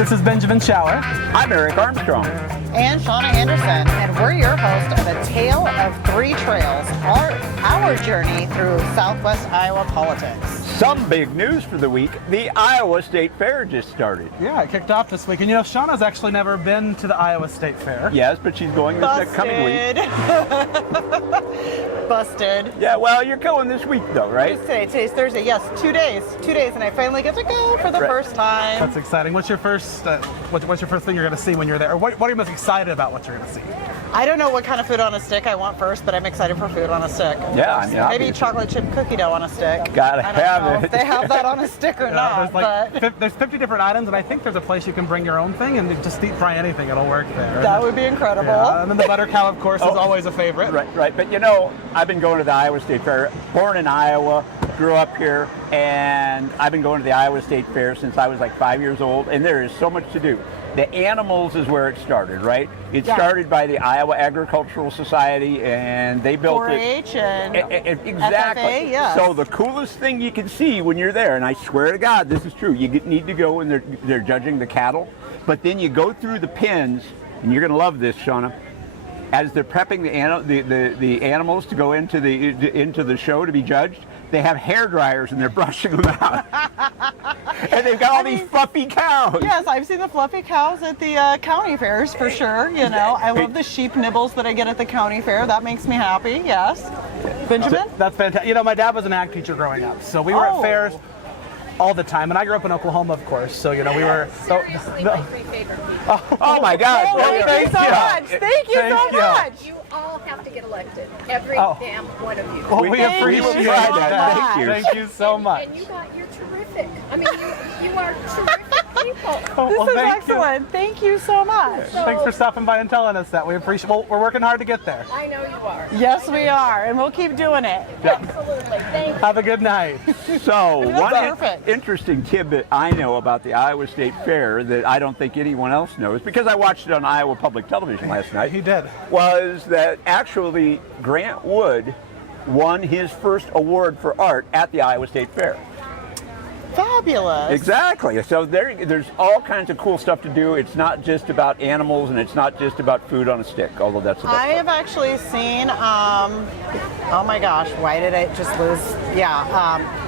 This is Benjamin Schauer. I'm Eric Armstrong. And Shawna Anderson, and we're your host of A Tale of Three Trails, our journey through Southwest Iowa politics. Some big news for the week. The Iowa State Fair just started. Yeah, it kicked off this week. And you know, Shauna's actually never been to the Iowa State Fair. Yes, but she's going this coming week. Busted. Yeah, well, you're going this week though, right? Today's Thursday. Yes, 2 days, and I finally get to go for the first time. That's exciting. What's your first thing you're going to see when you're there? Or what are you most excited about what you're going to see? I don't know what kind of food on a stick I want first, but I'm excited for food on a stick. Yeah, I mean, maybe obviously. Chocolate chip cookie dough on a stick. Gotta have know it. if they have that on a stick or not. There's 50 different items, and I think there's a place you can bring your own thing and just deep fry anything. It'll work there. That would be incredible. Yeah, and then the butter cow, of course, is always a favorite. Right. But you know, I've been going to the Iowa State Fair. Born in Iowa, grew up here, and I've been going to the Iowa State Fair since I was like 5 years old, and there is so much to do. The animals is where it started, right? It started by the Iowa Agricultural Society, and they built 4-H and exactly. FFA, yes. So the coolest thing you can see when you're there, and I swear to God, this is true. You need to go, and they're judging the cattle, but then you go through the pens, and you're going to love this, Shawna. As they're prepping the animals to go into the show to be judged, they have hair dryers and they're brushing them out. And they've got all these fluffy cows. Yes, I've seen the fluffy cows at the county fairs for sure. You know, I love the sheep nibbles that I get at the county fair. That makes me happy. Yes, Benjamin. That's fantastic. You know, my dad was an ag teacher growing up, so we were at fairs all the time, and I grew up in Oklahoma, of course. So you know, we were. Seriously, my three favorite people. Oh my God! Thank you so much. Thank you so much. You all have to get elected. Every damn one of you. Well, we appreciate that. Thank you. Thank you so much. And you're terrific. I mean, you are terrific people. This is thank excellent. Thank you so much. Thanks for stopping by and telling us that. We appreciate. Well, we're working hard to get there. I know you are. Yes, we are, and we'll keep doing it. Absolutely. Thank you. Have a good night. So one perfect. interesting tidbit I know about the Iowa State Fair that I don't think anyone else knows, because I watched it on Iowa Public Television last night. He did. Was that actually Grant Wood won his first award for art at the Iowa State Fair. Fabulous. Exactly. So there's all kinds of cool stuff to do. It's not just about animals, and it's not just about food on a stick, although that's the best I part. have actually seen, oh my gosh, why did I just lose?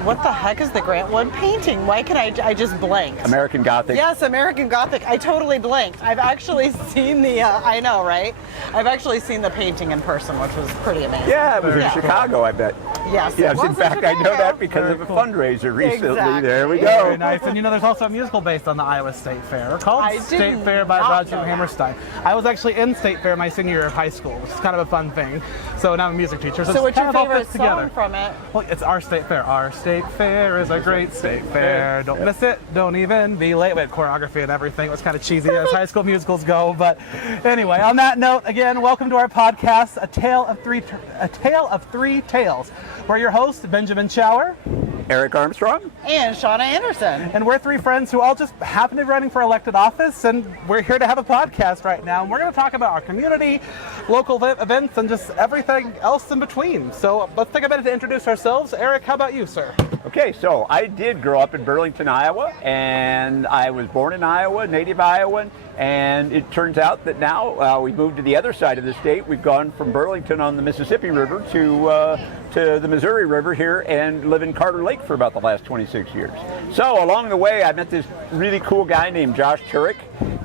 What the heck is the Grant Wood painting? Why can I just blanked? American Gothic. Yes, American Gothic. I totally blanked. I've actually seen I know, right? I've actually seen the painting in person, which was pretty amazing. Yeah, it was in Chicago, I bet. Yes, Yes, it was in fact, I know Chicago. that because of a fundraiser recently. Exactly. There we Very go. nice. And you know, there's also a musical based on the Iowa State Fair called I State did Fair by not Roger know that. Hammerstein. I was actually in State Fair my senior year of high school, which is kind of a fun thing. So now I'm a music teacher. So what's kind your of all favorite fits together. song from it? Well, it's our State Fair. Our State Fair is a great State Fair. Don't miss it. Don't even be late. We had choreography and everything. It was kind of cheesy as high school musicals go. But anyway, on that note, again, welcome to our podcast, A Tale of Three Tales. We're your hosts, Benjamin Schauer. Eric Armstrong. And Shawna Anderson. And we're three friends who all just happen to be running for elected office, and we're here to have a podcast right now. And we're going to talk about our community, local events, and just everything else in between. So let's take a minute to introduce ourselves. Eric, how about you, sir? Okay, so I did grow up in Burlington, Iowa, and I was born in Iowa, native Iowan, and it turns out that now we've moved to the other side of the state. We've gone from Burlington on the Mississippi River to the Missouri River here and live in Carter Lake for about the last 26 years. So along the way, I met this really cool guy named Josh Turek,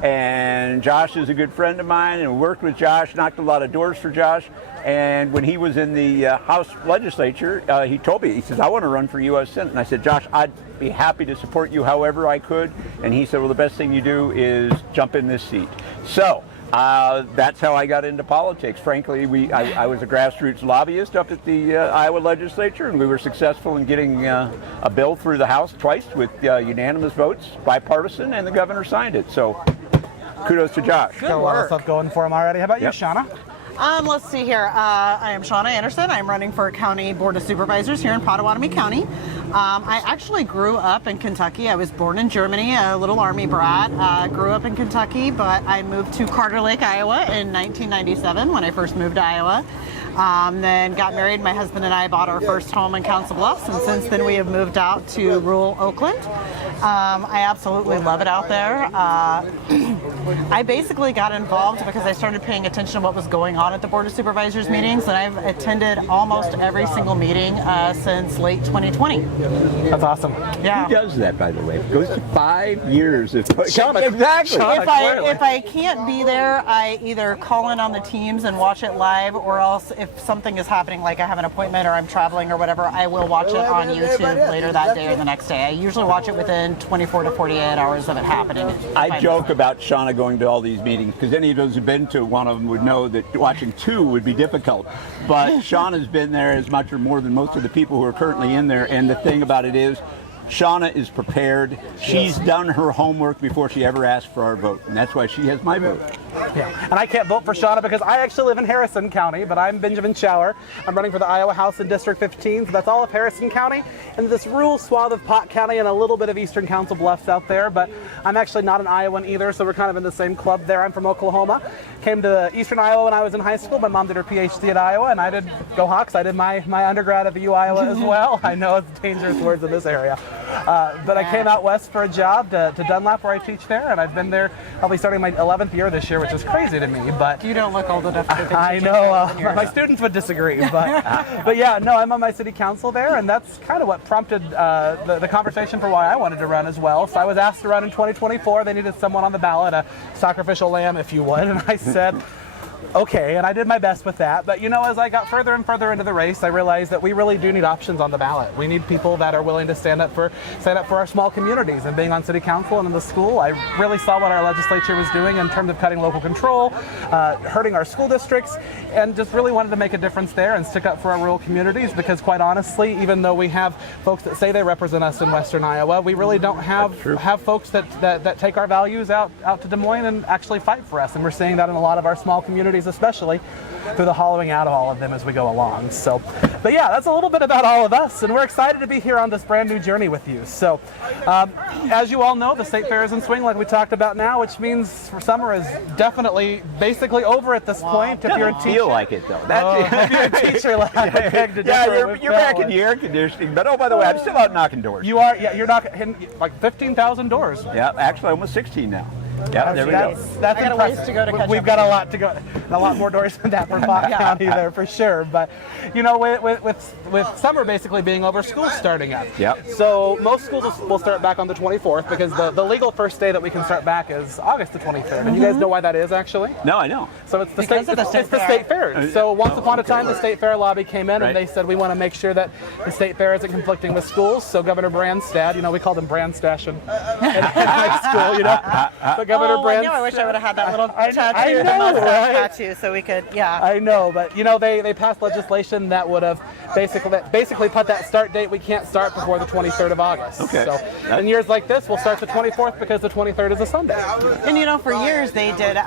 and Josh is a good friend of mine, and worked with Josh, knocked a lot of doors for Josh. And when he was in the House legislature, he told me, he says, I want to run for U.S. Senate. And I said, Josh, I'd be happy to support you however I could. And he said, well, the best thing you do is jump in this seat. So that's how I got into politics. Frankly, I was a grassroots lobbyist up at the Iowa legislature, and we were successful in getting a bill through the House twice with unanimous votes, bipartisan, and the governor signed it. So kudos to Josh. Got a lot of stuff going for him already. How about you, Shawna? Let's see here. I am Shawna Anderson. I'm running for County Board of Supervisors here in Pottawatomie County. I actually grew up in Kentucky. I was born in Germany, a little Army brat. Grew up in Kentucky, but I moved to Carter Lake, Iowa in 1997 when I first moved to Iowa. Then got married. My husband and I bought our first home in Council Bluffs, and since then we have moved out to rural Oakland. I absolutely love it out there. I basically got involved because I started paying attention to what was going on at the Board of Supervisors meetings, and I've attended almost every single meeting since late 2020. That's awesome. Yeah. Who does that, by the way? It goes to 5 years. Shawna. Exactly. If I can't be there, I either call in on the Teams and watch it live, or else if something is happening, like I have an appointment or I'm traveling or whatever, I will watch it on YouTube later that day or the next day. I usually watch it within 24 to 48 hours of it happening. I joke about Shawna going to all these meetings because any of those who've been to one of them would know that watching two would be difficult. But Shawna's been there as much or more than most of the people who are currently in there. And the thing about it is, Shawna is prepared. She's done her homework before she ever asked for our vote, and that's why she has my vote. Yeah, and I can't vote for Shawna because I actually live in Harrison County, but I'm Benjamin Schauer. I'm running for the Iowa House in District 15, so that's all of Harrison County, and this rural swath of Pot County and a little bit of eastern Council Bluffs out there, but I'm actually not an Iowan either, so we're kind of in the same club there. I'm from Oklahoma. Came to eastern Iowa when I was in high school. My mom did her PhD at Iowa, and I did go Hawks. I did my undergrad at the U Iowa as well. I know it's dangerous words in this area. But I came out west for a job to Dunlap, where I teach there, and I've been there. I'll be starting my 11th year this year, which is crazy to me. But You don't look old enough to be I know my students would disagree, but yeah, no, I'm on my city council there, and that's kind of what prompted the conversation for why I wanted to run as well. So I was asked to run in 2024. They needed someone on the ballot, a sacrificial lamb, if you would, and I said, okay, and I did my best with that. But you know, as I got further and further into the race, I realized that we really do need options on the ballot. We need people that are willing to stand up for our small communities. And being on city council and in the school, I really saw what our legislature was doing in terms of cutting local control, hurting our school districts, and just really wanted to make a difference there and stick up for our rural communities. Because quite honestly, even though we have folks that say they represent us in Western Iowa, we really don't have folks that take our values out to Des Moines and actually fight for us. And we're seeing that in a lot of our small communities, especially through the hollowing out of all of them as we go along. So, but yeah, that's a little bit about all of us, and we're excited to be here on this brand new journey with you. So, as you all know, the state fair is in swing, like we talked about now, which means summer is definitely basically over at this point. If you're a teacher, feel like it though. If you're a teacher, you're back in the air conditioning. But oh, by the way, I'm still out knocking doors. You are, yeah, you're knocking like 15,000 doors. Yeah, actually, almost 16 now. Yeah, there we go. That's I got a ways to go to catch We've up got with a you. lot to go, a lot more doors than that for Pot County there for sure. But you know, with summer basically being over, school's starting up. Yep. So most schools will start back on the 24th because the legal first day that we can start back is August the 23rd. And you guys know why that is actually? No, I know. So it's the Because state. of the It's state the fair. state fair. So once upon a time, the state fair lobby came in Right. and they said we want to make sure that the state fair isn't conflicting with schools. So Governor Brandstad, you know, we called him Brandstash in high school, you know. But Governor I know. I wish I would have had that little tattoo, I the know, mustache right? tattoo, so we could, yeah. I know, but you know, they passed legislation that would have basically put that start date. We can't start before the 23rd of August. Okay. So in years like this, we'll start the 24th because the 23rd is a Sunday. And you know, for years they did,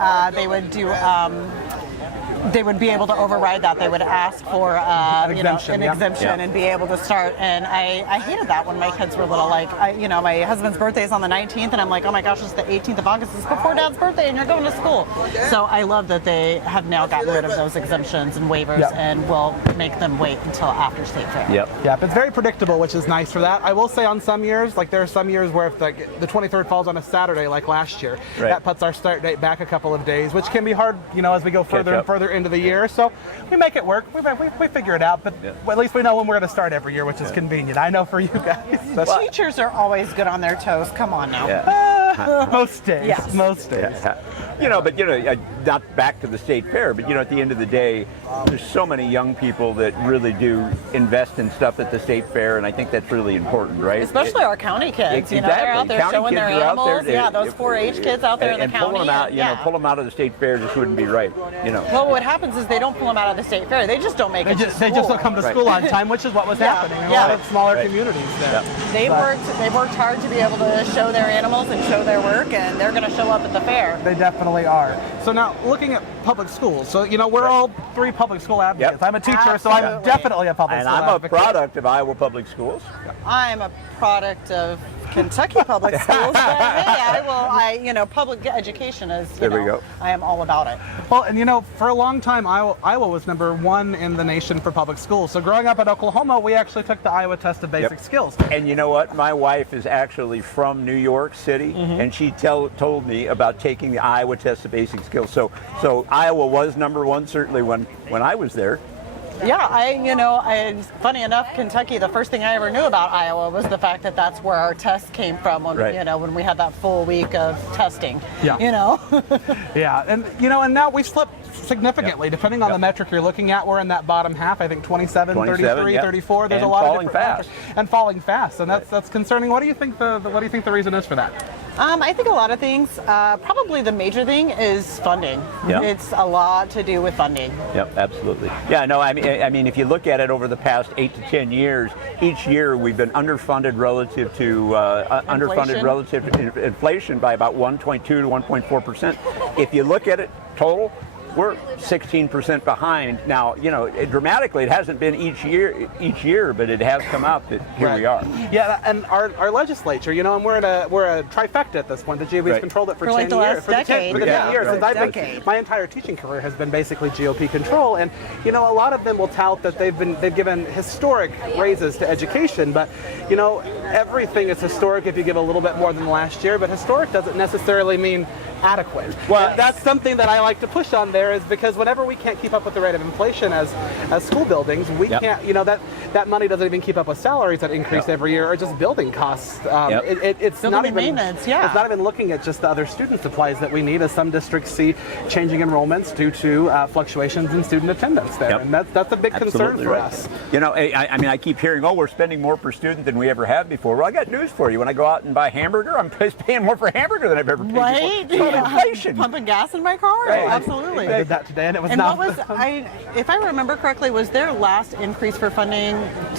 they would be able to override that. They would ask for an exemption, exemption and be able to start. And I hated that when my kids were little. Like, my husband's birthday is on the 19th, and I'm like, oh my gosh, it's the 18th of August. It's before Dad's birthday, and you're going to school. So I love that they have now gotten rid of those exemptions and waivers, and will make them wait until after state fair. Yep. Yeah, it's very predictable, which is nice for that. I will say on some years, like there are some years where if the 23rd falls on a Saturday, like last year, that puts our start date back a couple of days, which can be hard, you know, as we go further and further into the year. So we make it work. We figure it out, but at least we know when we're going to start every year, which is convenient. I know for you guys. Teachers are always good on their toes. Come on now. Most days. Yes. Most days. Not back to the state fair, but at the end of the day, there's so many young people that really do invest in stuff at the state fair, and I think that's really important, right? Especially our county kids. You know, they're out there County showing their kids are out animals. there, Those 4-H kids out there in the and county. pulling them out, pull them out of the state fair just wouldn't be right. Well, what happens is they don't pull them out of the state fair. They just don't make it to They just school. don't come to school on time, which is what was happening in a lot of smaller communities there. They've worked hard to be able to show their animals and show their work, and they're going to show up at the fair. They definitely are. So now, looking at public schools, so we're all three public school advocates. I'm a teacher, so I'm definitely a public school advocate. And I'm a product of Iowa Public Schools. I'm a product of Kentucky public schools. But hey, public education is, There we go. I am all about it. Well, and for a long time, Iowa was #1 in the nation for public schools. So growing up in Oklahoma, we actually took the Iowa Test of Basic Skills. And you know what? My wife is actually from New York City, and she told me about taking the Iowa Test of Basic Skills. So Iowa was #1 certainly when I was there. Yeah, funny enough, Kentucky, the first thing I ever knew about Iowa was the fact that that's where our test came from when, Right. when we had that full week of testing. Yeah. Yeah, and now we slipped significantly, depending on the metric you're looking at. We're in that bottom half, I think 27, 33, 34. There's And a lot falling of different fast. and falling fast, and that's concerning. What do you think the reason is for that? I think a lot of things. Probably the major thing is funding. Yeah. It's a lot to do with funding. Yep, absolutely. Yeah, no, I mean, if you look at it over the past 8 to 10 years, each year we've been underfunded relative to inflation by about 1.2 to 1.4%. If you look at it total, we're 16% behind. Now, dramatically, it hasn't been each year, but it has come out that here we are. Yeah, and our legislature, and we're a trifecta at this point. The GOP's Right. controlled it for 10 like the years. last decade. For the 10 years. For Since a I've been, decade. my entire teaching career has been basically GOP control, and a lot of them will tout that they've given historic raises to education, but everything is historic if you give a little bit more than last year, but historic doesn't necessarily mean adequate. Well, that's something that I like to push on there, is because whenever we can't keep up with the rate of inflation as school buildings, we can't, that money doesn't even keep up with salaries that increase every year, or just building costs. It's Building not and even maintenance, yeah. It's not even looking at just the other student supplies that we need, as some districts see changing enrollments due to fluctuations in student attendance there, and that's a big concern Absolutely for right. us. I keep hearing, we're spending more per student than we ever have before. Well, I got news for you. When I go out and buy a hamburger, I'm paying more for a hamburger than I've ever paid Right? before. Inflation. Pumping gas in my car? Right. Oh, absolutely. I did that today, and it was And not. what was if I remember correctly, was their last increase for funding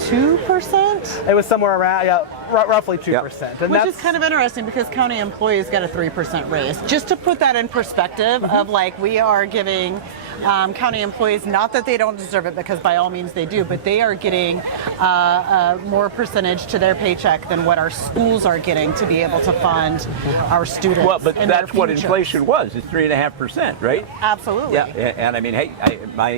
2%? It was somewhere around, roughly 2%, and Which that's is kind of interesting because county employees got a 3% raise. Just to put that in perspective of we are giving county employees, not that they don't deserve it, because by all means they do, but they are getting more percentage to their paycheck than what our schools are getting to be able to fund our students. Well, but and their that's what futures. inflation was. It's 3.5%, right? Absolutely. Yeah, and I mean, hey, my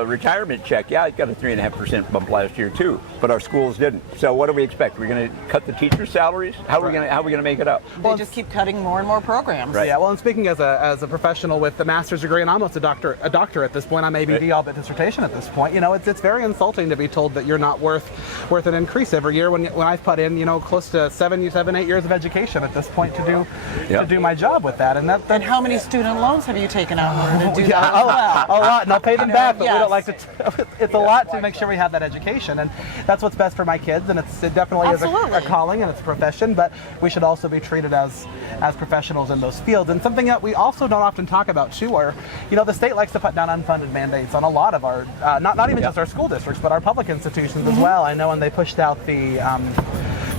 retirement check, I got a 3.5% bump last year too, but our schools didn't. So what do we expect? We're going to cut the teachers' salaries? How are we going to make it up? They just keep cutting more and more programs. Right. Yeah, well, and speaking as a professional with a master's degree and almost a doctor at this point, I'm ABD, all but dissertation at this point. It's very insulting to be told that you're not worth an increase every year when I've put in close to 8 years of education at this point to do my job with that, And how many student loans have you taken out in order to do that? a lot, and I'll pay them back, but we Yes. don't like to. It's a lot to make sure we have that education, and that's what's best for my kids, and it definitely is a Absolutely. calling and it's a profession, but we should also be treated as professionals in those fields. And something that we also don't often talk about too are, the state likes to put down unfunded mandates on a lot of our, not even just our school districts, but our public institutions as well. I know when they pushed out the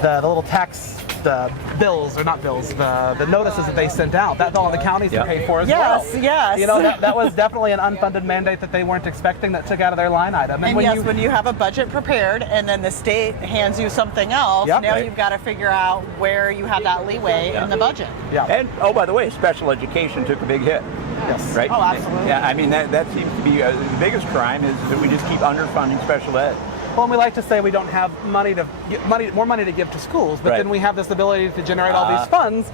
little tax, the bills, or not bills, the notices that they sent out, that's all the counties to pay for as well. Yes. That was definitely an unfunded mandate that they weren't expecting, that took out of their line item. And when you have a budget prepared and then the state hands you something else, now you've got to figure out where you have that leeway in the budget. Yeah. And, oh, by the way, special education took a big hit. Yes. Right? Oh, absolutely. Yeah, I mean, that seems to be the biggest crime, is that we just keep underfunding special ed. Well, and we like to say we don't have more money to give to schools, but then we have this ability to generate all these funds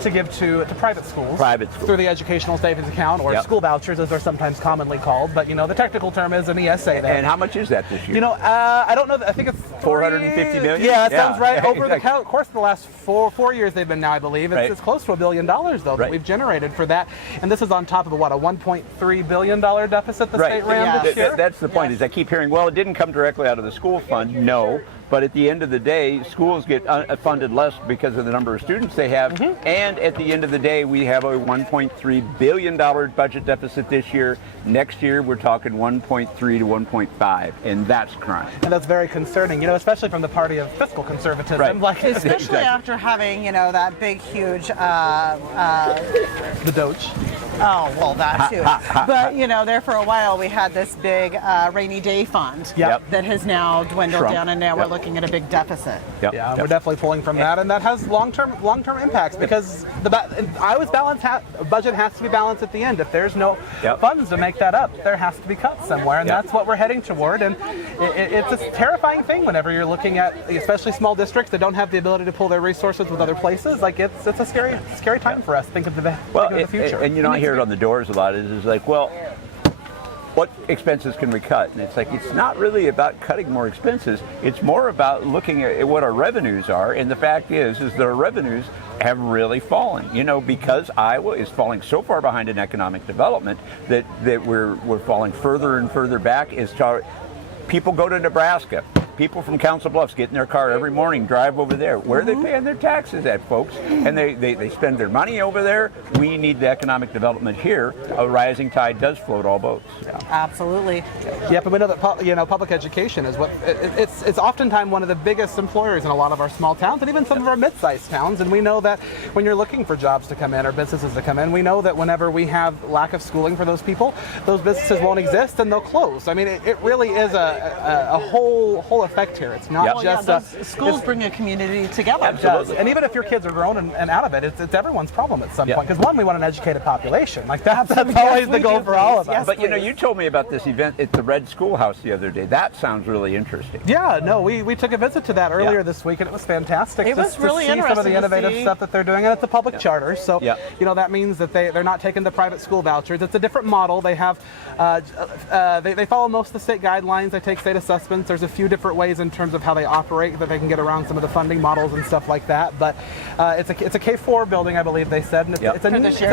to give to private schools. Through the educational savings account, or school vouchers, as they're sometimes commonly called. But the technical term is an ESA. There. And how much is that this year? I don't know. I think it's 450 million. Yeah, that sounds right. Over the Exactly. course of the last four years they've been now, I believe it's close to $1 billion though that we've generated for that, and this is on top of a $1.3 billion deficit the state ran this year. That's the point. Is I keep hearing, well, it didn't come directly out of the school fund. No. But at the end of the day, schools get funded less because of the number of students they have. And at the end of the day, we have a $1.3 billion budget deficit this year. Next year, we're talking 1.3 to 1.5, and that's crime. And that's very concerning, especially from the party of fiscal conservatism. Right. Especially after having, that big, huge the Doge. Oh, well, that too. But, there for a while we had this big rainy day fund that has now dwindled Shrunk. down, and now we're looking at a big deficit. Yeah, we're definitely pulling from that, and that has long-term impacts because Iowa's budget has to be balanced at the end. If there's no funds to make that up, there has to be cuts somewhere, and that's what we're heading toward. And it's a terrifying thing whenever you're looking at, especially small districts that don't have the ability to pull their resources with other places. Like it's a scary time for us. Think of the future. And I hear it on the doors a lot. Is like, well, what expenses can we cut? And it's like, it's not really about cutting more expenses. It's more about looking at what our revenues are. And the fact is that our revenues have really fallen. Because Iowa is falling so far behind in economic development that we're falling further and further back. People go to Nebraska. People from Council Bluffs get in their car every morning, drive over there. Where are they paying their taxes at, folks? And they spend their money over there. We need the economic development here. A rising tide does float all boats. Yeah. Absolutely. Yeah, but we know that public education is it's oftentimes one of the biggest employers in a lot of our small towns and even some of our mid-sized towns. And we know that when you're looking for jobs to come in or businesses to come in, we know that whenever we have lack of schooling for those people, those businesses won't exist and they'll close. I mean, it really is a whole effect here. It's not just schools bring a community together. Absolutely. And even if your kids are grown and out of it, it's everyone's problem at some point. Because one, we want an educated population. Like that's always the goal for all of us. Yes, but you told me about this event at the Red Schoolhouse the other day. That sounds really interesting. Yeah, no, we took a visit to that earlier this week, and it was fantastic. It was really to see some of the interesting innovative stuff that they're doing, and it's a public charter, so that means that they're not taking the private school vouchers. It's a different model. They have they follow most of the state guidelines. They take state assessments. There's a few different ways in terms of how they operate that they can get around some of the funding models and stuff like that. But it's a K4 building, I believe they said. And it's a nature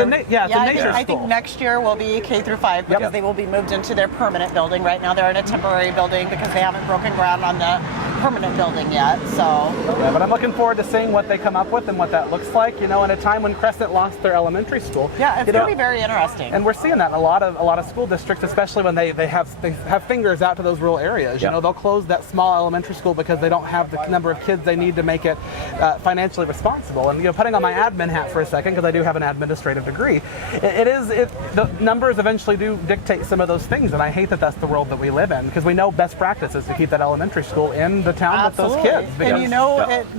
I think next year will be K through 5 because they will be moved into their permanent building. Right now they're in a temporary building because they haven't broken ground on the permanent building yet. But I'm looking forward to seeing what they come up with and what that looks like. In a time when Crescent lost their elementary school. Yeah, it's going to be very interesting. And we're seeing that in a lot of school districts, especially when they have fingers out to those rural areas. They'll close that small elementary school because they don't have the number of kids they need to make it financially responsible. And putting on my admin hat for a second, because I do have an administrative degree, the numbers eventually do dictate some of those things, and I hate that that's the world that we live in, because we know best practices to keep that elementary school in the town with those kids. And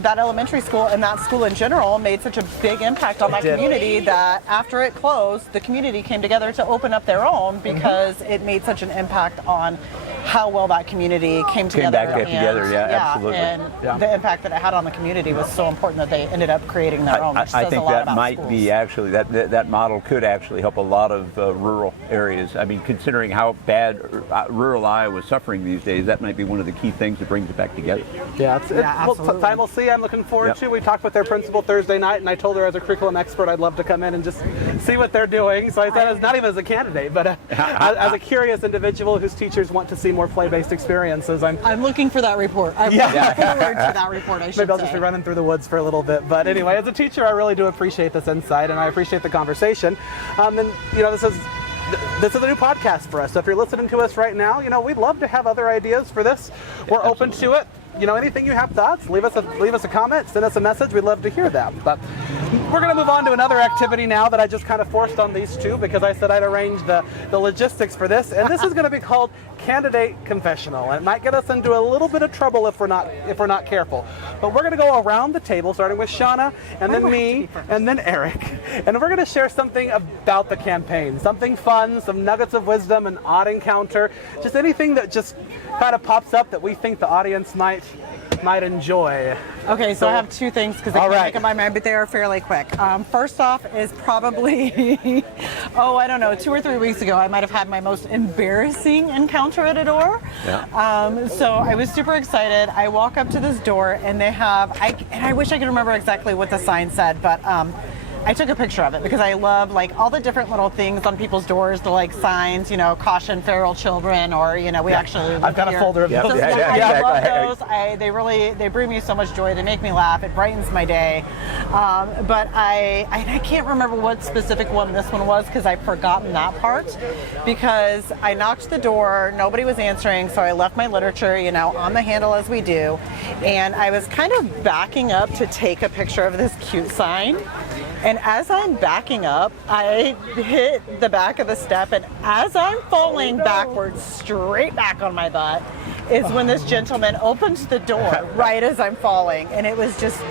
that elementary school and that school in general made such a big impact on that community that after it closed, the community came together to open up their own because it made such an impact on how well that community came together. Absolutely. And the impact that it had on the community was so important that they ended up creating their own. I think that might be actually, that model could actually help a lot of rural areas. I mean, considering how bad rural Iowa is suffering these days, that might be one of the key things that brings it back together. Absolutely. Time will see. I'm looking forward to. We talked with their principal Thursday night, and I told her as a curriculum expert I'd love to come in and just see what they're doing. So I said, it's not even as a candidate, but as a curious individual whose teachers want to see more play-based experiences. I'm looking for that report. I'm looking forward to that report, I should Maybe I'll just be running through the woods for a little bit. But anyway, as a teacher, I really do appreciate this insight, and I appreciate the conversation. This is a new podcast for us. So if you're listening to us right now, we'd love to have other ideas for this. We're open to it. Anything you have thoughts, leave us a comment, send us a message. We'd love to hear that. But we're going to move on to another activity now that I just kind of forced on these two because I said I'd arrange the logistics for this. And this is going to be called Candidate Confessional. And it might get us into a little bit of trouble if we're not careful. But we're going to go around the table, starting with Shawna, and then me, and then Eric. And we're going to share something about the campaign, something fun, some nuggets of wisdom, an odd encounter, just anything that just kind of pops up that we think the audience might enjoy. Okay, so I have two things because I can't make up my mind, but they are fairly quick. First off is probably, 2 or 3 weeks ago, I might have had my most embarrassing encounter at a door. So I was super excited. I walk up to this door and they have, I wish I could remember exactly what the sign said, but I took a picture of it because I love all the different little things on people's doors, the signs, caution feral children, or we actually. I've got a folder of those. I love those. They bring me so much joy. They make me laugh. It brightens my day. But I can't remember what specific one this one was because I've forgotten that part. Because I knocked the door, nobody was answering, so I left my literature, on the handle as we do, and I was kind of backing up to take a picture of this cute sign. And as I'm backing up, I hit the back of the step, and as I'm falling backwards, straight back on my butt, is when this gentleman opens the door right as I'm falling. And it was just,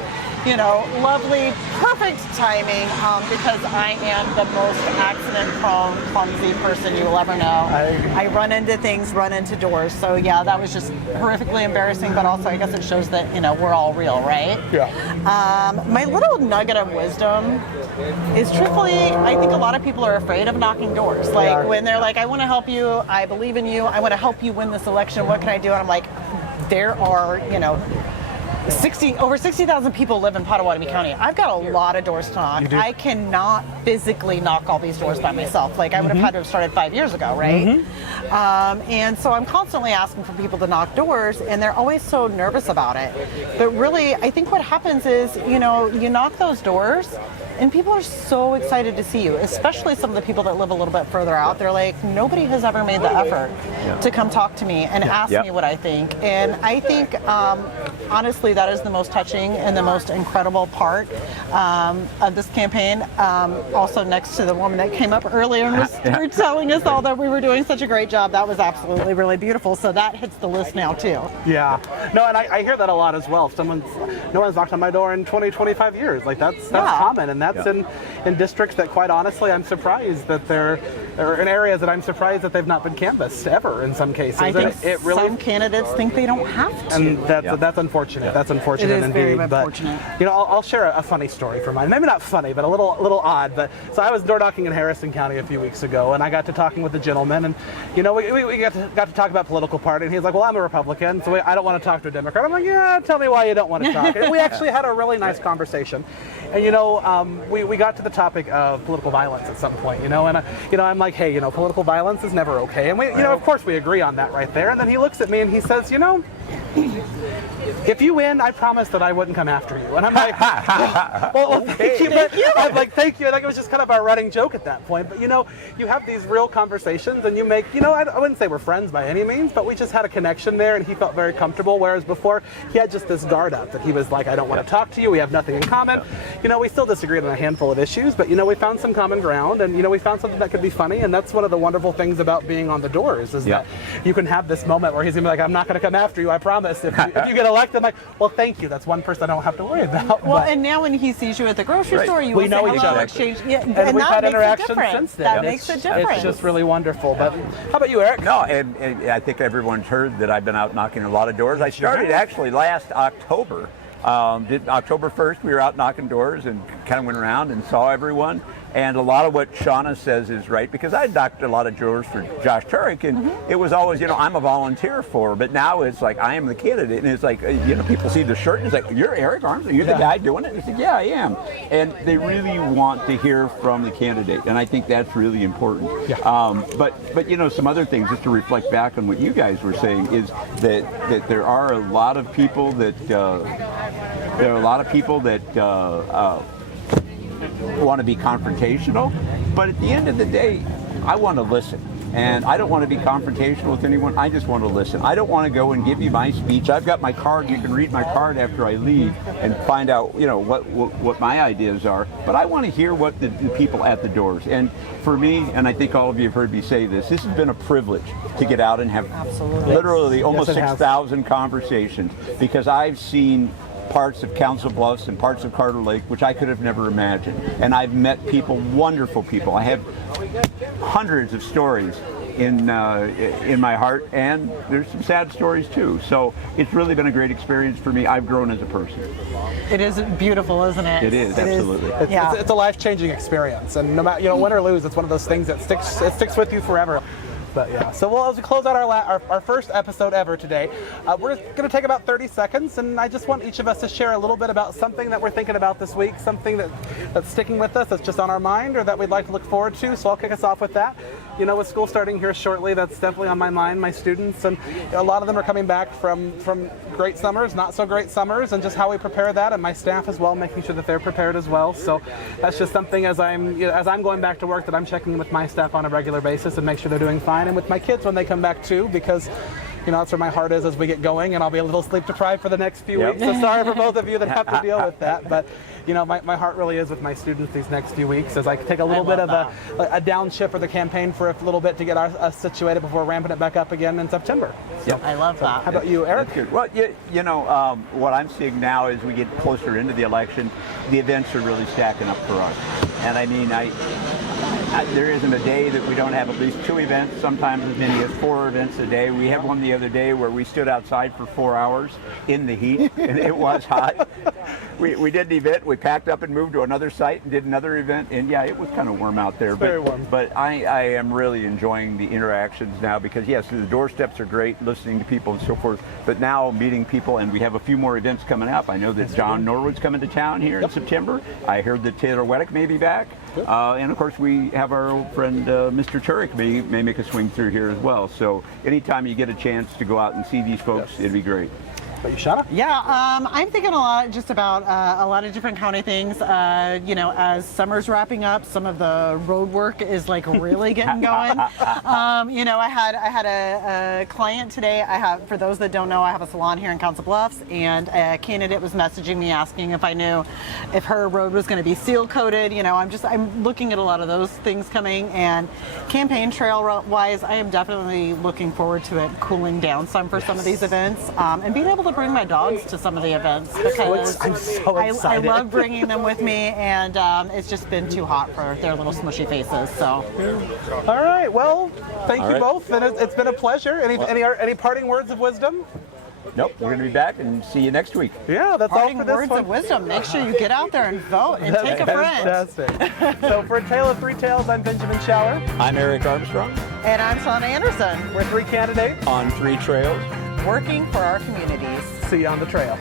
lovely, perfect timing, because I am the most accident-prone, clumsy person you will ever know. I run into things, run into doors. So yeah, that was just horrifically embarrassing, but also I guess it shows that, we're all real, right? Yeah. My little nugget of wisdom is, truthfully, I think a lot of people are afraid of knocking doors. Like when they're like, I want to help you, I believe in you, I want to help you win this election, what can I do? And I'm like, there are, over 60,000 people live in Pottawatomie County. I've got a lot of doors to knock. I cannot physically knock all these doors by myself. Like I would have had to have started 5 years ago, right? And so I'm constantly asking for people to knock doors, and they're always so nervous about it. But really, I think what happens is, you knock those doors, and people are so excited to see you, especially some of the people that live a little bit further out. They're like, nobody has ever made the effort to come talk to me and ask me what I think. And I think, honestly, that is the most touching and the most incredible part of this campaign. Also next to the woman that came up earlier and was telling us all that we were doing such a great job. That was absolutely really beautiful. So that hits the list now too. Yeah. No, and I hear that a lot as well. No one's knocked on my door in 20, 25 years. Like that's common, and that's in districts that, quite honestly, I'm surprised that or in areas that I'm surprised that they've not been canvassed ever in some cases. I think some candidates think they don't have to. And that's unfortunate. That's unfortunate it is indeed. Very unfortunate. But I'll share a funny story for mine. Maybe not funny, but a little odd. But so I was door knocking in Harrison County a few weeks ago, and I got to talking with a gentleman, and we got to talk about political party, and he's like, "Well, I'm a Republican, so I don't want to talk to a Democrat." I'm like, "Yeah, tell me why you don't want to talk." And we actually had a really nice conversation, and we got to the topic of political violence at some point, and I'm like, "Hey, political violence is never okay," and we, of course, we agree on that right there. And then he looks at me and he says, if you win, I promise that I wouldn't come after you. And I'm like, well, thank you. But I'm like, thank you. Like, it was just kind of our running joke at that point. But, you have these real conversations, and you make, I wouldn't say we're friends by any means, but we just had a connection there, and he felt very comfortable. Whereas before, he had just this guard up that he was like, I don't want to talk to you. We have nothing in common. We still disagreed on a handful of issues, but, we found some common ground, and, we found something that could be funny. And that's one of the wonderful things about being on the doors is that you can have this moment where he's going to be like, I'm not going to come after you, I promise. If you get elected, I'm like, well, thank you. That's one person I don't have to worry about. Well, and now when he sees you at the grocery store, you will know say hello, exchange. Yeah, and we've had interactions since then. That makes a difference. It's just really wonderful. But how about you, Eric? No, and I think everyone's heard that I've been out knocking a lot of doors. I started actually last October. October 1st, we were out knocking doors and kind of went around and saw everyone. And a lot of what Shawna says is right, because I knocked a lot of doors for Josh Turek, and it was always, I'm a volunteer for, but now it's like, I am the candidate. And it's like, people see the shirt and it's like, you're Eric Armstrong, you're the guy doing it? And it's like, yeah, I am. And they really want to hear from the candidate, and I think that's really important. Yeah. But some other things, just to reflect back on what you guys were saying, is that there are a lot of people that, want to be confrontational, but at the end of the day, I want to listen. And I don't want to be confrontational with anyone. I just want to listen. I don't want to go and give you my speech. I've got my card. You can read my card after I leave and find out, what my ideas are. But I want to hear what the people at the doors. And for me, and I think all of you have heard me say this has been a privilege to get out and have literally almost 6,000 conversations, because I've seen parts of Council Bluffs and parts of Carter Lake, which I could have never imagined. And I've met people, wonderful people. I have hundreds of stories in my heart, and there's some sad stories too. So it's really been a great experience for me. I've grown as a person. It is beautiful, isn't it? It is, absolutely. It's a life-changing experience, and no matter win or lose, it's one of those things that sticks with you forever. But yeah, so as we close out our first episode ever today, we're going to take about 30 seconds, and I just want each of us to share a little bit about something that we're thinking about this week, something that's sticking with us, that's just on our mind, or that we'd like to look forward to. So I'll kick us off with that. With school starting here shortly, that's definitely on my mind, my students, and a lot of them are coming back from great summers, not so great summers, and just how we prepare that, and my staff as well, making sure that they're prepared as well. So that's just something as I'm going back to work, that I'm checking in with my staff on a regular basis and make sure they're doing fine, and with my kids when they come back too, because that's where my heart is as we get going, and I'll be a little sleep deprived for the next few weeks. So sorry for both of you that have to deal with that, but my heart really is with my students these next few weeks as I take a little bit of a downshift for the campaign for a little bit to get us situated before ramping it back up again in September. So, I love that. How about you, Eric? That's good. Well, what I'm seeing now as we get closer into the election, the events are really stacking up for us. And I mean, there isn't a day that we don't have at least 2 events, sometimes as many as 4 events a day. We had one the other day where we stood outside for 4 hours in the heat, and it was hot. We did an event, we packed up and moved to another site and did another event, and yeah, it was kind of warm out there. It's very warm. But I am really enjoying the interactions now because, yes, the doorsteps are great, listening to people and so forth, but now meeting people, and we have a few more events coming up. I know that John Norwood's coming to town here in September. I heard that Taylor Weddick may be back. And of course, we have our old friend Mr. Turek may make a swing through here as well. So anytime you get a chance to go out and see these folks, it'd be great. But you, Shawna? Yeah, I'm thinking a lot just about a lot of different county things. As summer's wrapping up, some of the road work is like really getting going. I had a client today. For those that don't know, I have a salon here in Council Bluffs, and a candidate was messaging me asking if I knew if her road was going to be seal coated. I'm looking at a lot of those things coming, and campaign trail wise, I am definitely looking forward to it cooling down some for some of these events, and being able to bring my dogs to some of the events because I'm so excited. I love bringing them with me, and it's just been too hot for their little smushy faces. So, all right. Well, thank you both, and it's been a pleasure. Any parting words of wisdom? Nope, we're going to be back and see you next week. Yeah, that's parting all for this words one. of wisdom. Make sure you get out there and vote and take a friend. Fantastic. So for A Tale of Three Tales, I'm Benjamin Schauer. I'm Eric Armstrong. And I'm Shawna Anderson. We're 3 candidates on 3 trails, working for our communities. See you on the trail.